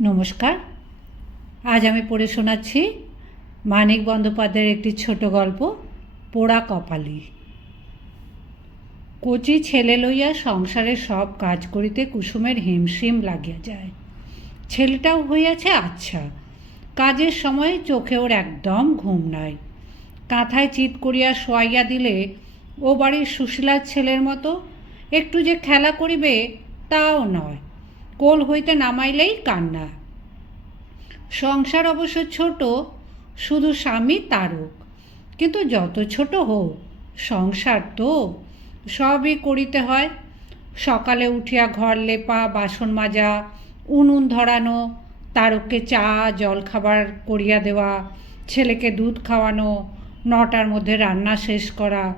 নমস্কার। আজ আমি পড়ে শোনাচ্ছি মানিক বন্দ্যোপাধ্যায়ের একটি ছোট গল্প, পোড়া কপালি। কচি ছেলে লইয়া সংসারের সব কাজ করিতে কুসুমের হিমশিম লাগিয়া যায়। ছেলেটাও হইয়াছে আচ্ছা কাজের সময় চোখে ওর একদম ঘুম নাই। কাঁথায় চিত করিয়া শোয়াইয়া দিলে, ও বাড়ির সুশীলার ছেলের মতো, একটু যে খেলা করিবে, তাও নয়। কোল হইতে নামাইলেই কান্না। সংসার অবশ্য ছোট, শুধু স্বামী তারক। কিন্তু যত ছোট হোক, সংসার তো সবই করিতে হয়। সকালে উঠিয়া ঘর লেপা, বাসন মাজা, উনুন ধরানো, তারককে চা জলখাবার করিয়া দেওয়া, ছেলেকে দুধ খাওয়ানো, নটার মধ্যে রান্না শেষ করা।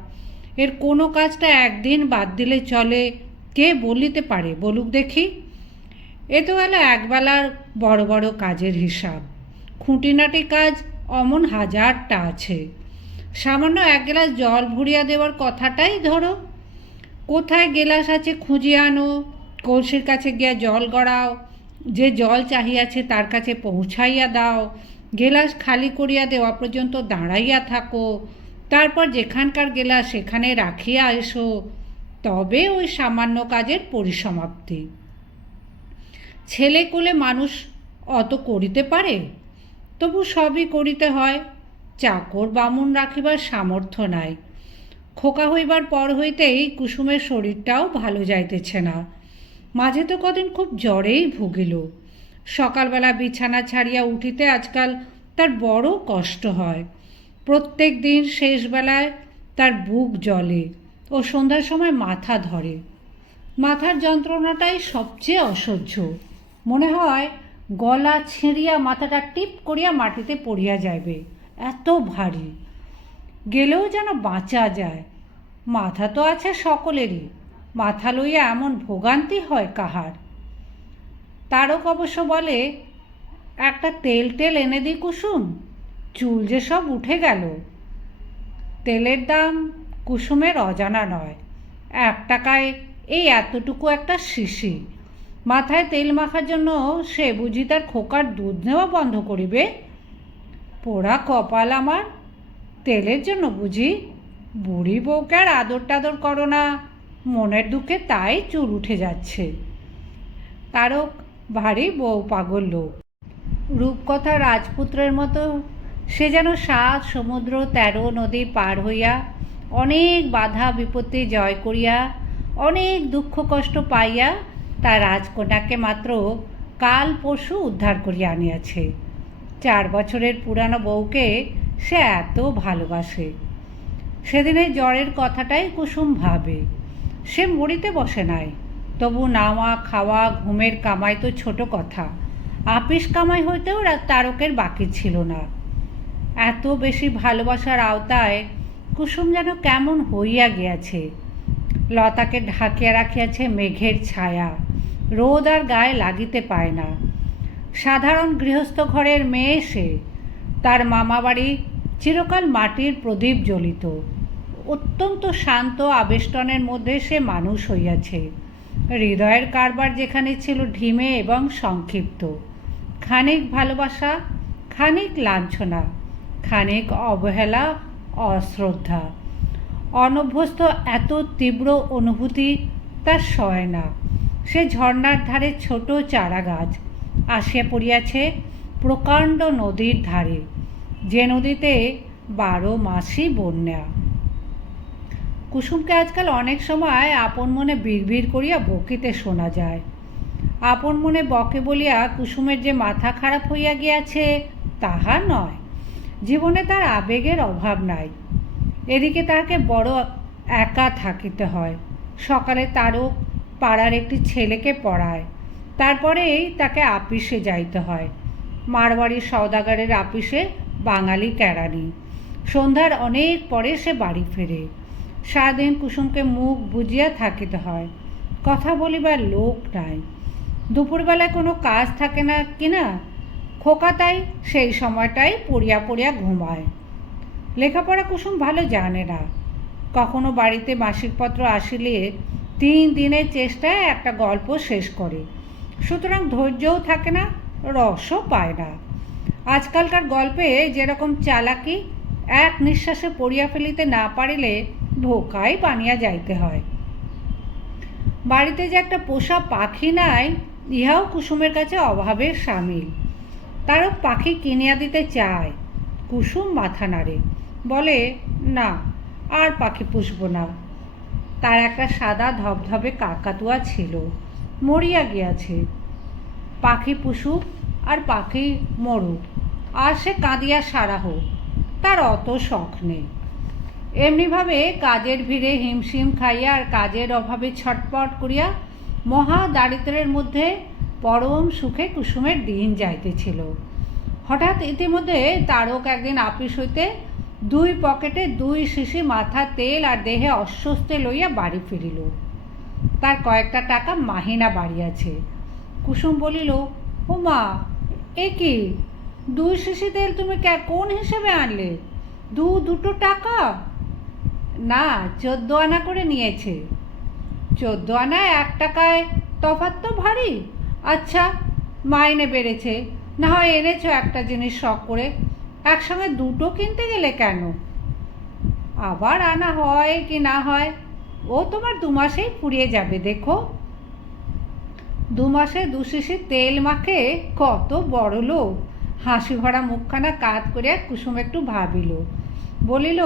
এর কোনো কাজটা একদিন বাদ দিলে চলে, কে বলিতে পারে বলুক দেখি। এ তো গেল একবেলার বড় বড় কাজের হিসাব। খুঁটিনাটি কাজ অমন হাজারটা আছে। সামান্য এক গ্লাস জল ভরিয়া দেওয়ার কথাটাই ধরো। কোথায় গেলাস আছে খুঁজিয়ে আনো, কলসির কাছে গিয়া জল গড়াও, যে জল চাহিয়াছে তার কাছে পৌঁছাইয়া দাও। গেলাস খালি করিয়া দেওয়া পর্যন্ত দাঁড়াইয়া থাকো, তারপর যেখানকার গেলাস সেখানে রাখিয়া এসো। তবে ওই সামান্য কাজের পরিসমাপ্তি। ছেলে কোলে মানুষ অত করিতে পারে? তবু সবই করিতে হয়। চাকর বামুন রাখিবার সামর্থ্য নাই। খোকা হইবার পর হইতেই কুসুমের শরীরটাও ভালো যাইতেছে না। মাঝে তো কদিন খুব জ্বরেই ভুগিল। সকালবেলা বিছানা ছাড়িয়া উঠিতে আজকাল তার বড় কষ্ট হয়। প্রত্যেক দিন শেষবেলায় তার বুক জ্বলে ও সন্ধ্যার সময় মাথা ধরে। মাথার যন্ত্রণাটাই সবচেয়ে অসহ্য। মনে হয় গলা ছিঁড়িয়া মাথাটা টিপ করিয়া মাটিতে পড়িয়া যাইবে। এত ভারী। গেলেও যেন বাঁচা যায়। মাথা তো আছে সকলেরই। মাথা লইয়া এমন ভোগান্তি হয় কাহার? তারক অবশ্য বলে, একটা তেল টেল এনে দিই কুসুম, চুল যে সব উঠে গেল। তেলের দাম কুসুমের অজানা নয়। এক টাকায় এই এতটুকু একটা শিশি। মাথায় তেল মাখার জন্য সে বুঝি তার খোকার দুধ নেওয়া বন্ধ করিবে? পোড়া কপাল আমার। তেলের জন্য বুঝি বুড়ি বউকে আর আদর টাদর করো না। মনের দুঃখে তাই চুল উঠে যাচ্ছে। তারক ভারী বউ পাগল লোক। রূপকথা রাজপুত্রের মতো সে যেন সাত সমুদ্র তেরো নদী পার হইয়া অনেক বাধা বিপত্তি জয় করিয়া, অনেক দুঃখ কষ্ট পাইয়া তার রাজকন্যাকে মাত্র কাল পরশু উদ্ধার করিয়া আনিয়াছে। চার বছরের পুরানো বউকে সে এত ভালোবাসে। সেদিনের জ্বরের কথাটাই কুসুম ভাবে। সে মরিতে বসে নাই। তবু নাওয়া, খাওয়া, ঘুমের কামাই তো ছোট কথা। আপিস কামাই হইতেও তারকের বাকি ছিল না। এত বেশি ভালোবাসার আওতায় কুসুম যেন কেমন হইয়া গিয়াছে। লতাকে ঢাকিয়া রাখিয়াছে মেঘের ছায়া। রোদ আর গায়ে লাগিতে পায় না। সাধারণ গৃহস্থ ঘরের মেয়ে সে, তার মামাবাড়ি চিরকাল মাটির প্রদীপ জ্বলিত। অত্যন্ত শান্ত আবেষ্টনের মধ্যে সে মানুষ হইয়াছে। হৃদয়ের কারবার যেখানে ছিল ঢিমে এবং সংক্ষিপ্ত। খানিক ভালোবাসা, খানিক লাঞ্ছনা, খানিক অবহেলা, অশ্রদ্ধা। অনভ্যস্ত এত তীব্র অনুভূতি তার সয় না। সে ঝর্ণার ধারে ছোট চারা গাছ। আসিয়া পড়িয়াছে প্রকাণ্ড নদীর ধারে, যে নদীতে বারো মাসই বন্যা। কুসুমকে আজকাল অনেক সময় আপন মনে বিড়বিড় করিয়া বকিতে শোনা যায়। আপন মনে বকে বলিয়া কুসুমের যে মাথা খারাপ হইয়া গিয়াছে, তাহা নয়। জীবনে তার আবেগের অভাব নাই। এদিকে তাহাকে বড় একা থাকিতে হয়। সকালে তারও পাড়ার একটি ছেলেকে পড়ায়। তারপরেই তাকে আপিসে যাইতে হয়। মারবাড়ির সওদাগারের আপিসে বাঙালি কেরানি। সন্ধ্যার অনেক পরে সে বাড়ি ফেরে। সারাদিন কুসুমকে মুখ বুঝিয়া থাকিতে হয়। কথা বলিবার লোক নাই। দুপুরবেলায় কোনো কাজ থাকে না কিনা খোকা তাই সেই সময়টাই পড়িয়া পড়িয়া ঘুমায়। লেখাপড়া কুসুম ভালো জানে না। কখনো বাড়িতে মাসিকপত্র আসিলে তিন দিনের চেষ্টায় একটা গল্প শেষ করে। সুতরাং ধৈর্যও থাকে না, রসও পায় না। আজকালকার গল্পে যেরকম চালাকি, এক নিঃশ্বাসে পড়িয়া ফেলিতে না পারিলে ধোকাই বানিয়া যাইতে হয়। বাড়িতে যে একটা পোষা পাখি নাই, ইহাও কুসুমের কাছে অভাবের সামিল। তারও পাখি কিনিয়া দিতে চায়, কুসুম মাথা নাড়ে। বলে, না, আর পাখি পুষব না। তার একটা সাদা ধবধবে কাকাতুয়া ছিল। মরিয়া গিয়াছে। পাখি পুষুক আর পাখি মরুক, আর সে কাঁদিয়া সারা হোক, তার অত শখ নেই। এমনিভাবে কাজের ভিড়ে হিমশিম খাইয়া আর কাজের অভাবে ছটপট করিয়া মহা দারিদ্রের মধ্যে পরম সুখে কুসুমের দিন যাইতেছিল। হঠাৎ ইতিমধ্যে তারক একদিন আপিস হইতে দুই পকেটে দুই শিশি মাথা তেল আর দেহে অস্বস্তি লইয়া বাড়ি ফিরিল। তার কয়েকটা টাকা মাহিনা বাড়িয়াছে। কুসুম বলিল ও মা এ কি? দুই শিশি তেল তুমি কোন হিসেবে আনলে? দু, দুটো টাকা? না, চোদ্দ আনা করে নিয়েছে। চোদ্দ আনায় এক টাকায় তফাৎ তো ভারী। আচ্ছা মাইনে বেড়েছে। না হয় এনেছো একটা জিনিস শখ করে। একসঙ্গে দুটো কিনতে গেলে কেন? আবার আনা হয় কি না হয়? ও তোমার দু মাসেই ফুরিয়ে যাবে, দেখো। দু মাসে দু শিশি তেল মাখে কত বড় লোক। হাসি ভরা মুখখানা কাত করিয়া কুসুম একটু ভাবিল। বলিল,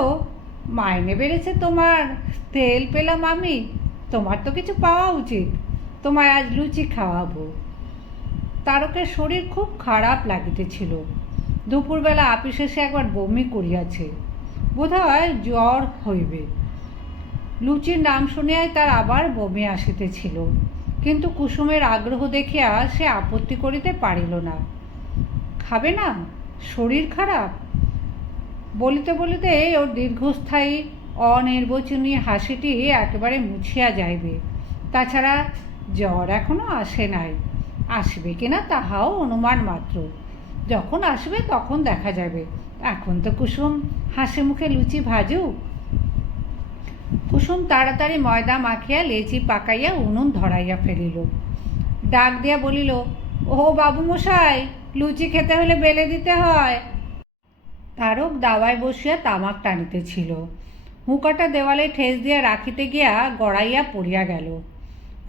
মাইনে বেড়েছে তোমার। তেল পেলাম আমি। তোমার তো কিছু পাওয়া উচিত। তোমায় আজ লুচি খাওয়াবো। তারকের শরীর খুব খারাপ লাগিতেছিল। দুপুরবেলা আপিসে সে একবার বমি করিয়াছে। বোধহয় জ্বর হইবে। লুচির নাম শুনিয়াই তার আবার বমি আসিতেছিল। কিন্তু কুসুমের আগ্রহ দেখিয়া সে আপত্তি করিতে পারিল না। খাবে না? শরীর খারাপ? বলিতে বলিতে ওর দীর্ঘস্থায়ী, অনির্বচনীয় হাসিটি একেবারে মুছিয়া যাইবে। তাছাড়া জ্বর এখনও আসে নাই। আসবে কিনা তাহাও অনুমান মাত্র। যখন আসবে তখন দেখা যাবে। এখন তো কুসুম হাসি মুখে লুচি ভাজুক কুসুম তাড়াতাড়ি ময়দা মাখিয়া লেচি পাকাইয়া উনুন ধরাইয়া ফেলিল। ডাক দিয়া বলিল, ও বাবু মশাই, লুচি খেতে হলে বেলে দিতে হয়। তারক দাওয়ায় বসিয়া তামাক টানিতেছিল। হুঁকাটা দেওয়ালে ঠেস দিয়া রাখিতে গিয়া গড়াইয়া পড়িয়া গেল।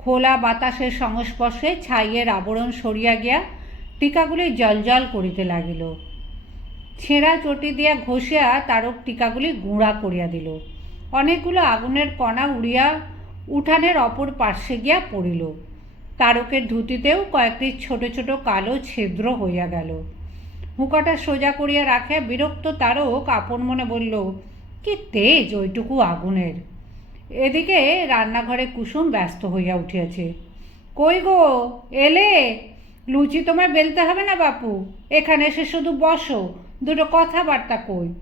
খোলা বাতাসের সংস্পর্শে ছাইয়ের আবরণ সরিয়া গিয়া টিকাগুলি জলজল করিতে লাগিল। ছেঁড়া চটি দিয়া ঘষিয়া তারক টিকাগুলি গুঁড়া করিয়া দিল। অনেকগুলো আগুনের কণা উড়িয়া উঠানের অপর পার্শ্বে গিয়া পড়িল। তারকের ধুতিতেও কয়েকটি ছোট ছোট কালো ছিদ্র হইয়া গেল। হুঁকাটা সোজা করিয়া রাখিয়া বিরক্ত তারক আপন মনে বলল, কি তেজ ওইটুকু আগুনের। এদিকে রান্নাঘরে কুসুম ব্যস্ত হইয়া উঠিয়াছে। কই গো, এলে? লুচি তোমায় বেলতে হবে না, বাপু। এখানে এসে শুধু বসো, দুটো কথাবার্তা কই।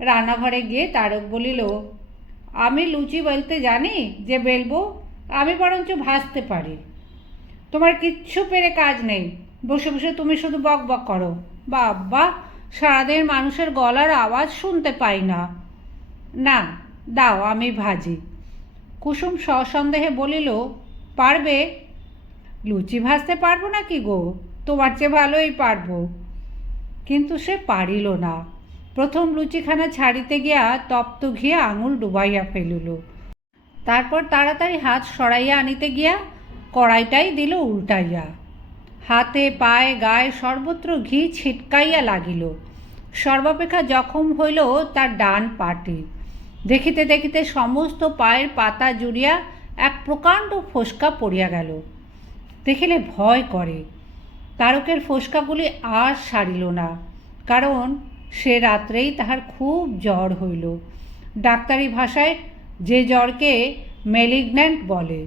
রান্নাঘরে গিয়ে তারক বলিল, আমি লুচি বেলতে জানি যে বেলবো, আমি বরঞ্চ ভাজতে পারি। তোমার কিচ্ছু পেরে কাজ নেই। বসে বসে তুমি শুধু বক বক করো। বাবা, সারাদিন মানুষের গলার আওয়াজ শুনতে পাই না। না, দাও, আমি ভাজি। কুসুম সসন্দেহে বলিল, পারবে? লুচি ভাজতে পারব না কি গো? তোমার চেয়ে ভালোই পারব। কিন্তু সে পারিল না। প্রথম লুচিখানা ছাড়িতে গিয়া তপ্ত ঘিয়া আঙুল ডুবাইয়া ফেলিল। তারপর তাড়াতাড়ি হাত সরাইয়া আনিতে গিয়া কড়াইটাই দিল উল্টাইয়া। হাতে, পায়ে, গায়ে সর্বত্র ঘি ছিটকাইয়া লাগিল। সর্বাপেক্ষা জখম হইল তার ডান পাটি। দেখিতে দেখিতে সমস্ত পায়ের পাতা জুড়িয়া এক প্রকাণ্ড ফোসকা পড়িয়া গেল। দেখিলে ভয় করে। তারকের ফোসকাগুলি আর সারিল না, কারণ সে রাত্রেই তাহার খুব জ্বর হইল। ডাক্তারি ভাষায় যে জ্বরকে মেলিগন্যান্ট বলে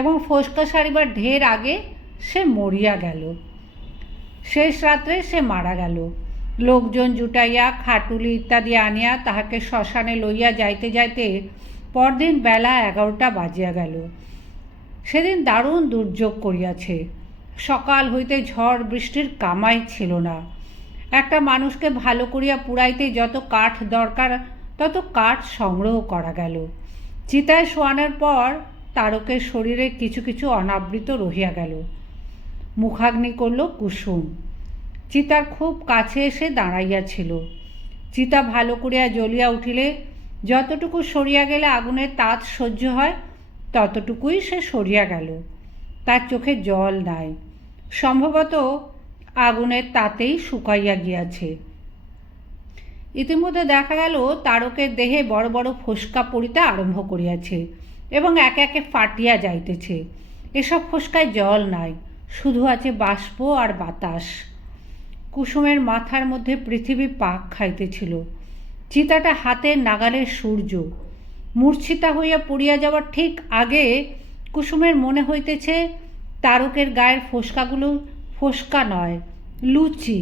এবং ফোসকা সারিবার ঢের আগে সে মরিয়া গেল। শেষ রাত্রে সে মারা গেল। লোকজন জুটাইয়া, খাটুলি ইত্যাদি আনিয়া তাহাকে শ্মশানে লইয়া যাইতে যাইতে পরদিন বেলা এগারোটা বাজিয়া গেল। সেদিন দারুণ দুর্যোগ করিয়াছে। সকাল হইতে ঝড় বৃষ্টির কামাই ছিল না। একটা মানুষকে ভালো করিয়া পুড়াইতে যত কাঠ দরকার, তত কাঠ সংগ্রহ করা গেল। চিতায় শোয়ানোর পর তারকের শরীরে কিছু কিছু অনাবৃত রহিয়া গেল। মুখাগ্নি করল কুসুম। চিতার খুব কাছে এসে দাঁড়াইয়াছিল। চিতা ভালো করিয়া জ্বলিয়া উঠিলে, যতটুকু সরিয়া গেলে আগুনের তাত সহ্য হয় ততটুকুই সে সরিয়া গেল। তার চোখে জল নাই। সম্ভবত আগুনের তাতেই শুকাইয়া গিয়াছে। ইতিমধ্যে দেখা গেল, তারকের দেহে বড় বড় ফোসকা পড়িতে আরম্ভ করিয়াছে এবং একে একে ফাটিয়া যাইতেছে। এসব ফোসকায় জল নাই, শুধু আছে বাষ্প আর বাতাস। কুসুমের মাথার মধ্যে পৃথিবী পাক খাইতেছিল। চিতাটা হাতের নাগালের সূর্য মূর্ছিতা হইয়া পড়িয়া যাওয়ার ঠিক আগে কুসুমের মনে হইতেছে, তারকের গায়ের ফোসকাগুলো ফোসকা নয়, লুচি।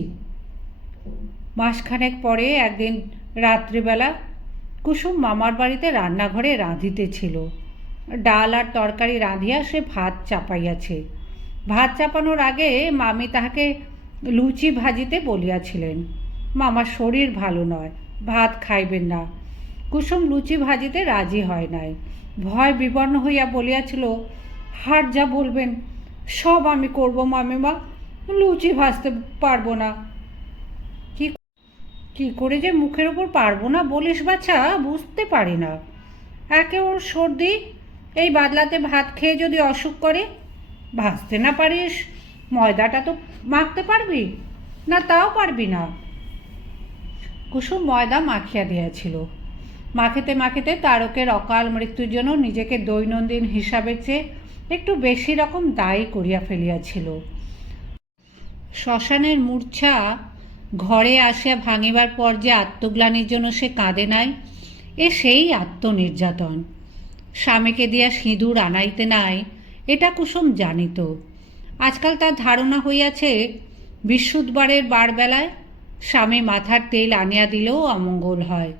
মাসখানেক পরে একদিন রাত্রিবেলা কুসুম মামার বাড়িতে রান্নাঘরে রাঁধিতেছিল। ডাল আর তরকারি রাঁধিয়া সে ভাত চাপাইয়াছে। ভাত চাপানোর আগে মামি তাহাকে লুচি ভাজিতে বলিয়াছিলেন, মামার শরীর ভালো নয়, ভাত খাইবেন না কুসুম লুচি ভাজিতে রাজি হয় নাই। ভয় বিবর্ণ হইয়া বলিয়াছিল, হাট যা বলবেন, সব আমি করব মামিমা, লুচি ভাজতে পারব না। কি কি করে যে মুখের ওপর পারব না বলিস বাছা, বুঝতে পারি না। একে ওর সর্দি, এই বাদলাতে ভাত খেয়ে যদি অসুখ করে, ভাজতে না পারিস, ময়দাটা তো মাখতে পারবি, না তাও পারবি না? কুসুম ময়দা মাখিয়া দিয়েছিল। মাখিতে মাখেতে তারকের অকাল মৃত্যুর জন্য নিজেকে দৈনন্দিন হিসাবের চেয়ে একটু বেশি রকম দায়ী করিয়া ফেলিয়াছিল। শ্মশানের মূর্ছা ঘরে আসিয়া ভাঙিবার পর যে আত্মগ্লানির জন্য সে কাঁদে নাই, এ সেই আত্মনির্যাতন। স্বামীকে দিয়া সিঁদুর আনাইতে নাই, এটা কুসুম জানিত। আজকাল তার ধারণা হইয়াছে, বিশুদ্ধবারের বারবেলায় স্বামী মাথার তেল আনিয়া দিলেও অমঙ্গল হয়।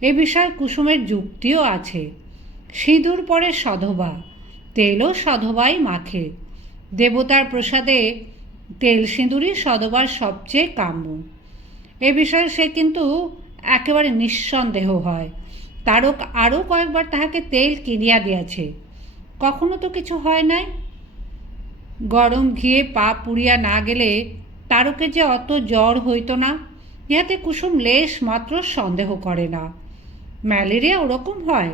এ বিষয়ে কুসুমের যুক্তিও আছে। সিঁদুর পরে সধবা, তেলও সধবাই মাখে। দেবতার প্রসাদে তেল সিঁদুরই সধবার সবচেয়ে কাম্য। এ বিষয়ে সে কিন্তু একেবারে নিঃসন্দেহ হয়। তারক আরও কয়েকবার তাহাকে তেল কিনিয়া দিয়াছে। কখনো তো কিছু হয় নাই। গরম ঘিয়ে পা পুড়িয়া না গেলে তারকে যে অত জ্বর হইত না, ইহাতে কুসুম লেশ মাত্র সন্দেহ করে না। ম্যালেরিয়া ওরকম হয়।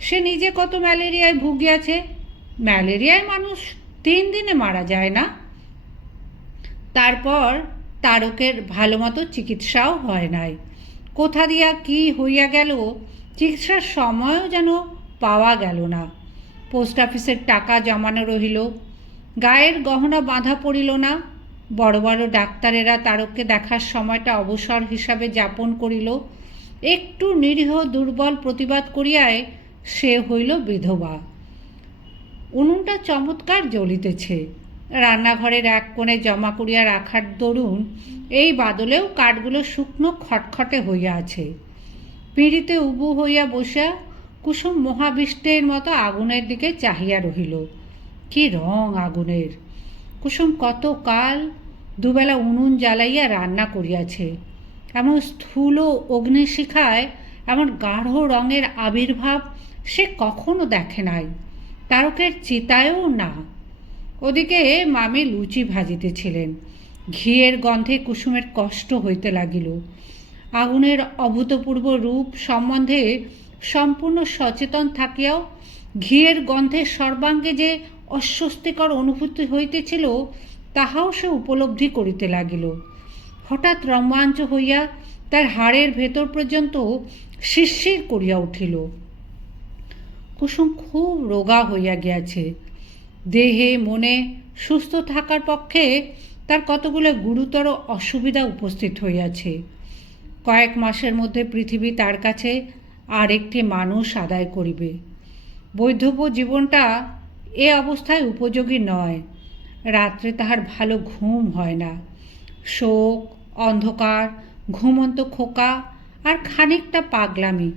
সে নিজে কত ম্যালেরিয়ায় ভুগিয়াছে? ম্যালেরিয়ায় মানুষ তিন দিনে মারা যায় না। তারপর তারকের ভালো মতো চিকিৎসাও হয় নাই। কোথা দিয়া কি হইয়া গেল, চিকিৎসার সময়ও যেন পাওয়া গেল না। পোস্ট অফিসের টাকা জমানো রহিল, গায়ের গহনা বাঁধা পড়িল না। বড় বড় ডাক্তারেরা তারককে দেখার সময়টা অবসর হিসাবে যাপন করিল। একটু নিরীহ দুর্বল প্রতিবাদ করিয়ায় সে হইল বিধবা। উনুনটা চমৎকার জ্বলিতেছে। রান্নাঘরের এক কোণে জমা করিয়া রাখার দরুন এই বাদলেও কাঠগুলো শুকনো খটখটে হইয়া আছে। পিঁড়িতে উবু হইয়া বসিয়া কুসুম মহাবিষ্টের মতো আগুনের দিকে চাহিয়া রহিল। কি রং আগুনের! কুসুম কত কাল দুবেলা উনুন জ্বালাইয়া রান্না করিয়াছে। এমন স্থূল অগ্নিশিখায় এমন গাঢ় রঙের আবির্ভাব সে কখনো দেখে নাই। তারকের চিতায়ও না। ওদিকে মামি লুচি ভাজিতেছিলেন। ঘিয়ের গন্ধে কুসুমের কষ্ট হইতে লাগিল। আগুনের অভূতপূর্ব রূপ সম্বন্ধে সম্পূর্ণ সচেতন থাকিয়াও ঘিয়ের গন্ধে সর্বাঙ্গে যে অস্বস্তিকর অনুভূতি হইতেছিল, তাহাও সে উপলব্ধি করিতে লাগিল। হঠাৎ রোমাঞ্চ হইয়া তার হাড়ের ভেতর পর্যন্ত শিরশির করিয়া উঠিল। কুসুম খুব রোগা হইয়া গিয়াছে। দেহে, মনে সুস্থ থাকার পক্ষে তার কতগুলো গুরুতর অসুবিধা উপস্থিত হইয়াছে। কয়েক মাসের মধ্যে পৃথিবী তার কাছে আর একটি মানুষ আদায় করিবে। বৈধব্য জীবনটা এ অবস্থায় উপযোগী নয়। রাত্রে তাহার ভালো ঘুম হয় না। শোক অন্ধকার, ঘুমন্ত খোকা আর খানিকটা পাগলামি।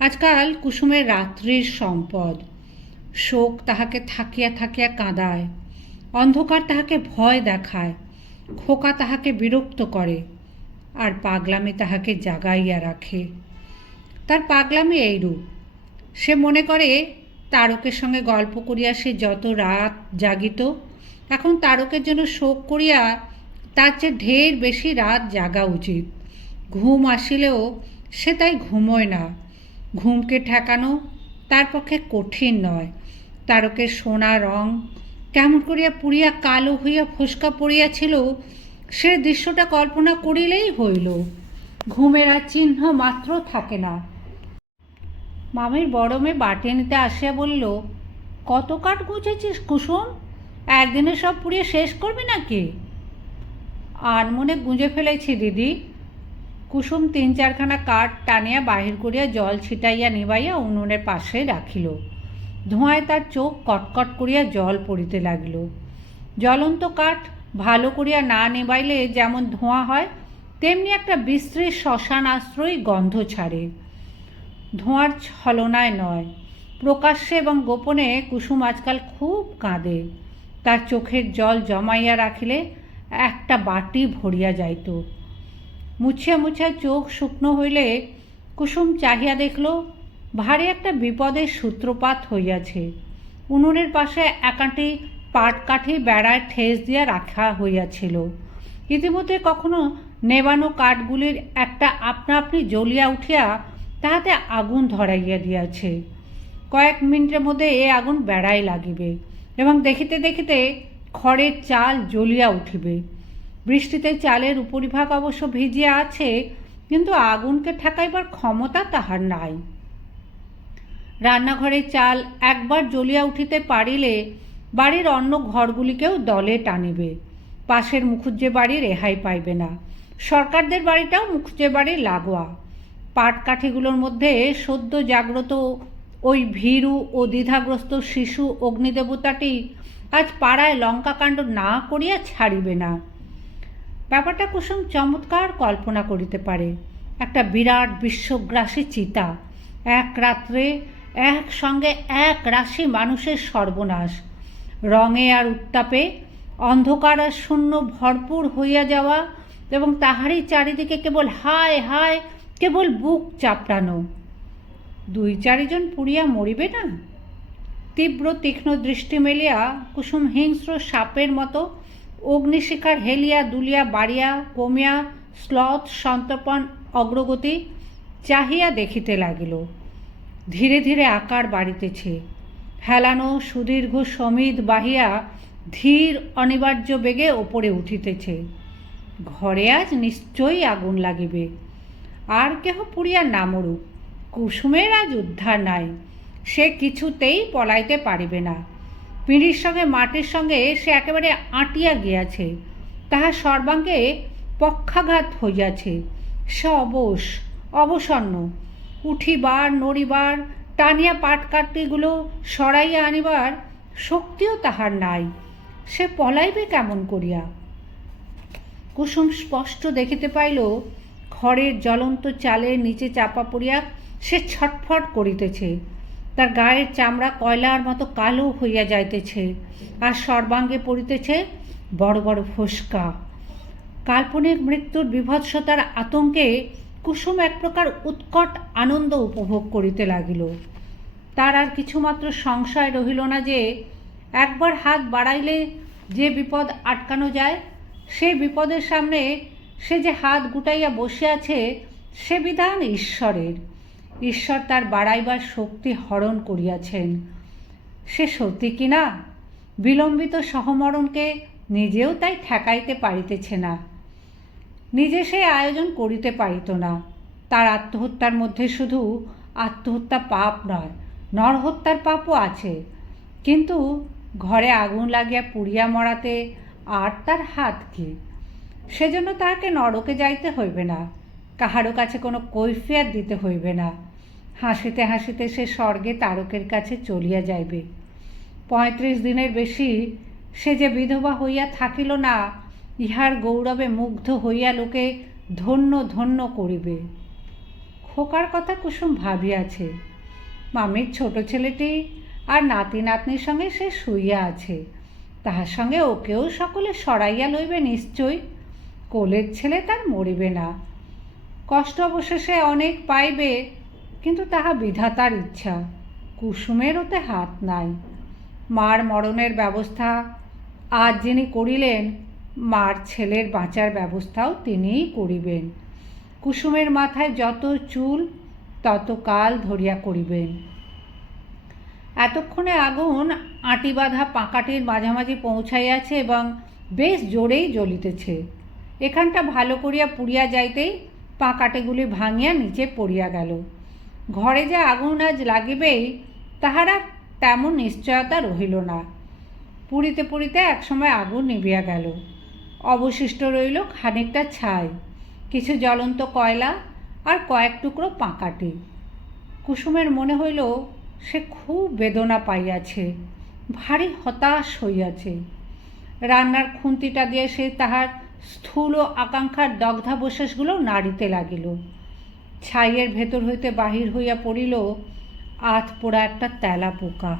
আজকাল কুসুমের রাত্রির সম্পদ। শোক তাহাকে থাকিয়া থাকিয়া কাঁদায়। অন্ধকার তাহাকে ভয় দেখায়। খোকা তাহাকে বিরক্ত করে। আর পাগলামি তাহাকে জাগাইয়া রাখে। তার পাগলামি এইরূপ। সে মনে করে, তারকের সঙ্গে গল্প করিয়া সে যত রাত জাগিত, এখন তারকের জন্য শোক করিয়া তার চেয়ে ঢের বেশি রাত জাগা উচিত। ঘুম আসিলেও সে তাই ঘুমোয় না। ঘুমকে ঠেকানো তার পক্ষে কঠিন নয়। তারকের সোনা রং কেমন করিয়া পুড়িয়া কালো হইয়া ফোসকা পড়িয়াছিল, সে দৃশ্যটা কল্পনা করিলেই হইল। ঘুমের আর চিহ্ন মাত্র থাকে না। মামির বড় মেয়ে বাটে নিতে আসিয়া বলল, কত কাঠ গুছেছিস কুসুম? একদিনে সব পুড়িয়ে শেষ করবি নাকি? আর মনে গুঁজে ফেলেছি, দিদি। কুসুম তিন চারখানা কাঠ টানিয়া বাহির করিয়া জল ছিটাইয়া নিবাইয়া উনুনের পাশে রাখিল। ধোঁয়ায় তার চোখ কটকট করিয়া জল পড়িতে লাগিল। জ্বলন্ত কাঠ ভালো করিয়া না নেবাইলে যেমন ধোঁয়া হয়, তেমনি একটা বিস্তৃত শ্মশান আশ্রয় গন্ধ ছাড়ে। ধোঁয়ার ছলনায় নয়, প্রকাশ্যে এবং গোপনে কুসুম আজকাল খুব কাঁদে। তার চোখের জল জমাইয়া রাখিলে একটা বাটি ভরিয়া যাইত। মুছিয়া মুছিয়া চোখ শুকনো হইলে কুসুম চাহিয়া দেখল, ভারী একটা বিপদের সূত্রপাত হইয়াছে। উনুনের পাশে একাটি পাটকাঠি বেড়ায় ঠেস দিয়া রাখা হইয়াছিল। ইতিমধ্যে কখনো নেবানো কাঠগুলির একটা আপনা আপনি জ্বলিয়া উঠিয়া তাহাতে আগুন ধরাইয়া দিয়াছে। কয়েক মিনিটের মধ্যে এ আগুন বেড়াই লাগিবে এবং দেখিতে দেখিতে খড়ের চাল জ্বলিয়া উঠিবে। বৃষ্টিতে চালের উপরিভাগ অবশ্য ভিজিয়া আছে, কিন্তু আগুনকে ঠেকাইবার ক্ষমতা তাহার নাই। রান্নাঘরের চাল একবার জ্বলিয়া উঠিতে পারিলে বাড়ির অন্য ঘরগুলিকেও দলে টানিবে। পাশের মুখুজ্জে বাড়ি রেহাই পাইবে না। সরকারদের বাড়িটাও মুখুজ্জে বাড়ি লাগোয়া। পাটকাঠিগুলোর মধ্যে সদ্য জাগ্রত ওই ভীরু ও দ্বিধাগ্রস্ত শিশু অগ্নিদেবতাটি আজ পাড়ায় লঙ্কাকাণ্ড না করিয়া ছাড়িবে না। ব্যাপারটা কুসুম চমৎকার কল্পনা করিতে পারে। একটা বিরাট বিশ্বগ্রাসী চিতা, এক রাত্রে একসঙ্গে এক রাশি মানুষের সর্বনাশ। রঙে আর উত্তাপে, অন্ধকার আর শূন্য ভরপুর হইয়া যাওয়া এবং তাহারই চারিদিকে কেবল হায় হায়, কেবল বুক চাপড়ানো। দুই চারিজন পুড়িয়া মরিবে না? তীব্র তীক্ষ্ণ দৃষ্টি মেলিয়া কুসুম হিংস্র সাপের মতো অগ্নিশিখার হেলিয়া দুলিয়া বাড়িয়া কমিয়া স্লথ সন্তর্পণ অগ্রগতি চাহিয়া দেখিতে লাগিল। ধীরে ধীরে আকার বাড়িতেছে। ফেলানো সুদীর্ঘ সমিত বাহিয়া ধীর অনিবার্য বেগে ওপরে উঠিতেছে। ঘরে আজ নিশ্চয়ই আগুন লাগিবে। আর কেহ পুড়িয়া না মরুক কুসুমের আজ উদ্ধার নাই। সে কিছুতেই পলাইতে পারিবে না। পিঁড়ির সঙ্গে মাটির সঙ্গে সে একেবারে আঁটিয়া গিয়াছে। তাহার সর্বাঙ্গে পক্ষাঘাত হইয়াছে। সে অবশ, অবসন্ন। উঠিবার, নড়িবার, টানিয়া পাটকাটিগুলো সরাইয়া আনিবার শক্তিও তাহার নাই। সে পলাইবে কেমন করিয়া? কুসুম স্পষ্ট দেখিতে পাইল, খড়ের জ্বলন্ত চালের নিচে চাপা পড়িয়া সে ছটফট করিতেছে। তার গায়ের চামড়া কয়লার মতো কালো হইয়া যাইতেছে আর সর্বাঙ্গে পড়িতেছে বড় বড় ফোসকা। কাল্পনিক মৃত্যুর বিভৎসতার আতঙ্কে কুসুম এক প্রকার উৎকট আনন্দ উপভোগ করিতে লাগিল। তার আর কিছুমাত্র সংশয় রহিল না যে, একবার হাত বাড়াইলে যে বিপদ আটকানো যায়, সে বিপদের সামনে সে যে হাত গুটাইয়া বসে আছে, সে বিধান ঈশ্বরের। ঈশ্বর তার বাড়াইবার শক্তি হরণ করিয়াছেন। সে সত্যি কি না? বিলম্বিত সহমরণকে নিজেও তাই ঠেকাইতে পারিতেছে না। নিজে সে আয়োজন করিতে পারিত না। তার আত্মহত্যার মধ্যে শুধু আত্মহত্যা পাপ নয়, নরহত্যার পাপও আছে। কিন্তু ঘরে আগুন লাগিয়া পুড়িয়া মরাতে আর তার হাত কি? সেজন্য তাহাকে নরকে যাইতে হইবে না। কাহারও কাছে কোনো কৈফিয়াত দিতে হইবে না। হাসিতে হাসিতে সে স্বর্গে তারকের কাছে চলিয়া যাইবে। পঁয়ত্রিশ দিনের বেশি সে যে বিধবা হইয়া থাকিল না, ইহার গৌরবে মুগ্ধ হইয়া লোকে ধন্য ধন্য করিবে। খোকার কথা কুসুম ভাবিয়াছে, মামির ছোট ছেলেটি আর নাতি নাতনির সঙ্গে সে শুইয়া আছে। তাহার সঙ্গে ওকেও সকলে সরাইয়া লইবে নিশ্চয়। কোলের ছেলে তার মরিবে না। কষ্ট অবশেষে অনেক পাইবে কিন্তু তাহা বিধাতার ইচ্ছা। কুসুমের ওতে হাত নাই। মার মরণের ব্যবস্থা আজ যিনি করিলেন, মার ছেলের বাঁচার ব্যবস্থাও তিনিই করিবেন। কুসুমের মাথায় যত চুল, তত কাল ধরিয়া করিবেন। এতক্ষণে আগুন আঁটি বাঁধা পাঁকাটির মাঝামাঝি পৌঁছাইয়াছে এবং বেশ জোরেই জ্বলিতেছে। এখানটা ভালো করিয়া পুড়িয়া যাইতেই পাঁকাটেগুলি ভাঙিয়া নিচে পড়িয়া গেল। ঘরে যে আগুন আজ লাগিবেই, তাহারা তেমন নিশ্চয়তা রহিল না। পুড়িতে পুড়িতে একসময় আগুন নিভিয়া গেল। অবশিষ্ট রইল খানিকটা ছাই, কিছু জ্বলন্ত কয়লা আর কয়েক টুকরো পাঁকাটি। কুসুমের মনে হইল সে খুব বেদনা পাইয়াছে, ভারী হতাশ হইয়াছে। রান্নার খুন্তিটা দিয়ে সে তাহার স্থূল আকাঙ্ক্ষার দগ্ধাবশেষগুলো নাড়িতে লাগিল। ছাইয়ের ভেতর হইতে বাহির হইয়া পড়িল আধ পোড়া একটা তেলা পোকা